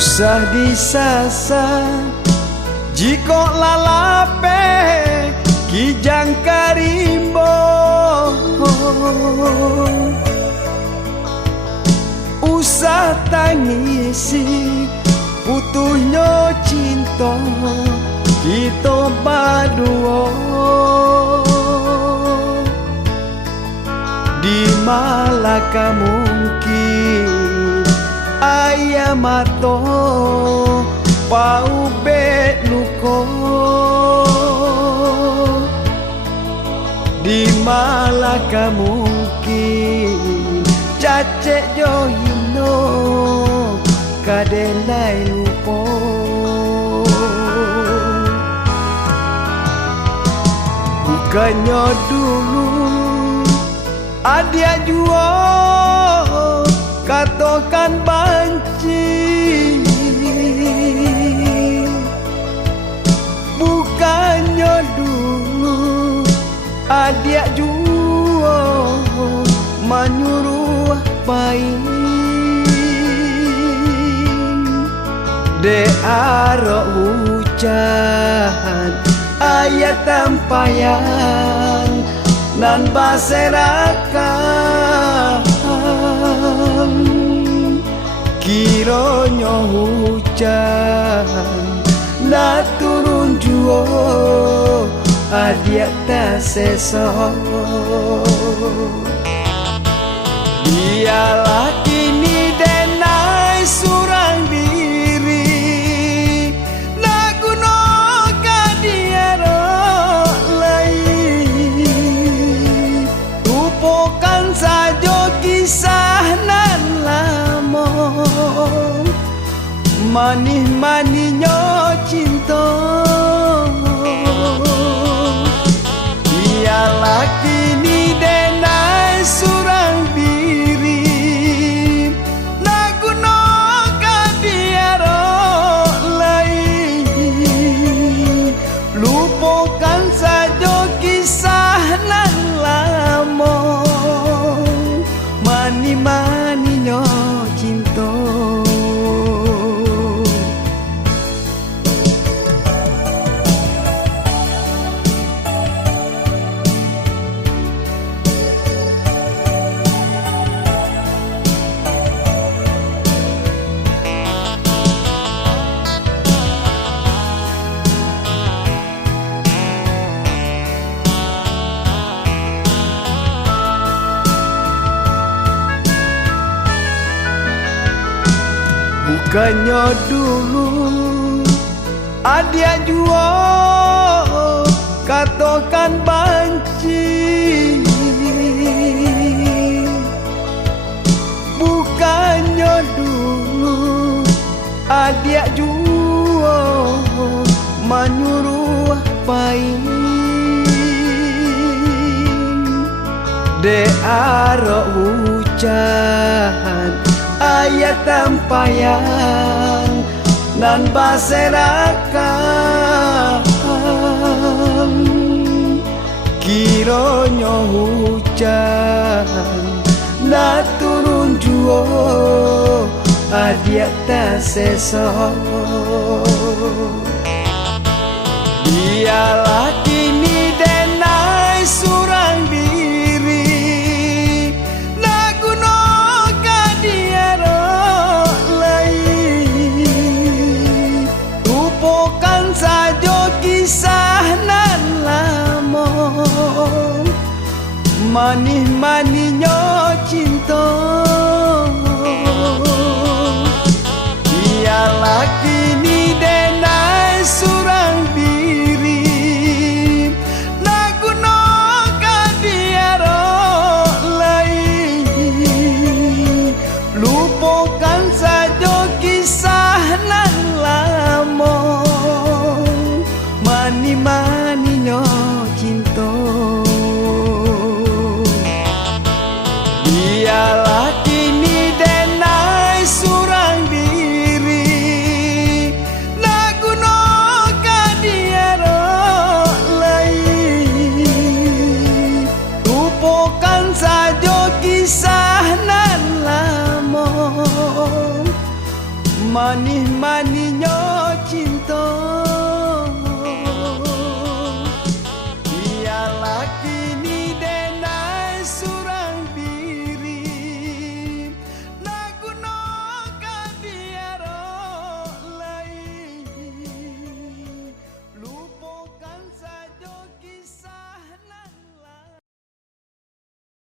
Usah disasa jiko lalape kijang karimbo. Usah tangisi putuhnya cinta kita berdua. Di malaka mungkin ayah mato pau bet luko. Di malaka mungkin cacek johino kadenai lupo. Bukannya dulu adia juo katakan banci. Bukannya dulu adia juo menyuruh pain. De aro hujan ayat tampayan nan baserakan. Kironyo hujan na turun juo adiak ta sesok. Dialah kini denai surang diri na guno kadiaro lai. Lupakan saja kisah nan lama manih-manihnya cinta. Dialah kini denai surang diri na guno kadiaro lai. Lupakan saja kisah nan lama manih-manihnya cinta. Bukannya dulu adia juo katakan banci. Bukannya dulu adia juo menyuruh pain. De aro hujan ayat tampayan nan baserakan. Kironyo hujan na turun juo adiak ta sesok. Dialah kini denai surang diri na guno kadiaro lai. Lupakan saja kisah nan lama manih-manihnya cinta. Dialah kini denai surang diri na guno kadiaro lai. Lupakan saja kisah nan lama manih-manihnya cinta. Dialah kini denai surang diri na guno kadiaro lai. Lupakan saja kisah nan lama manih-manihnya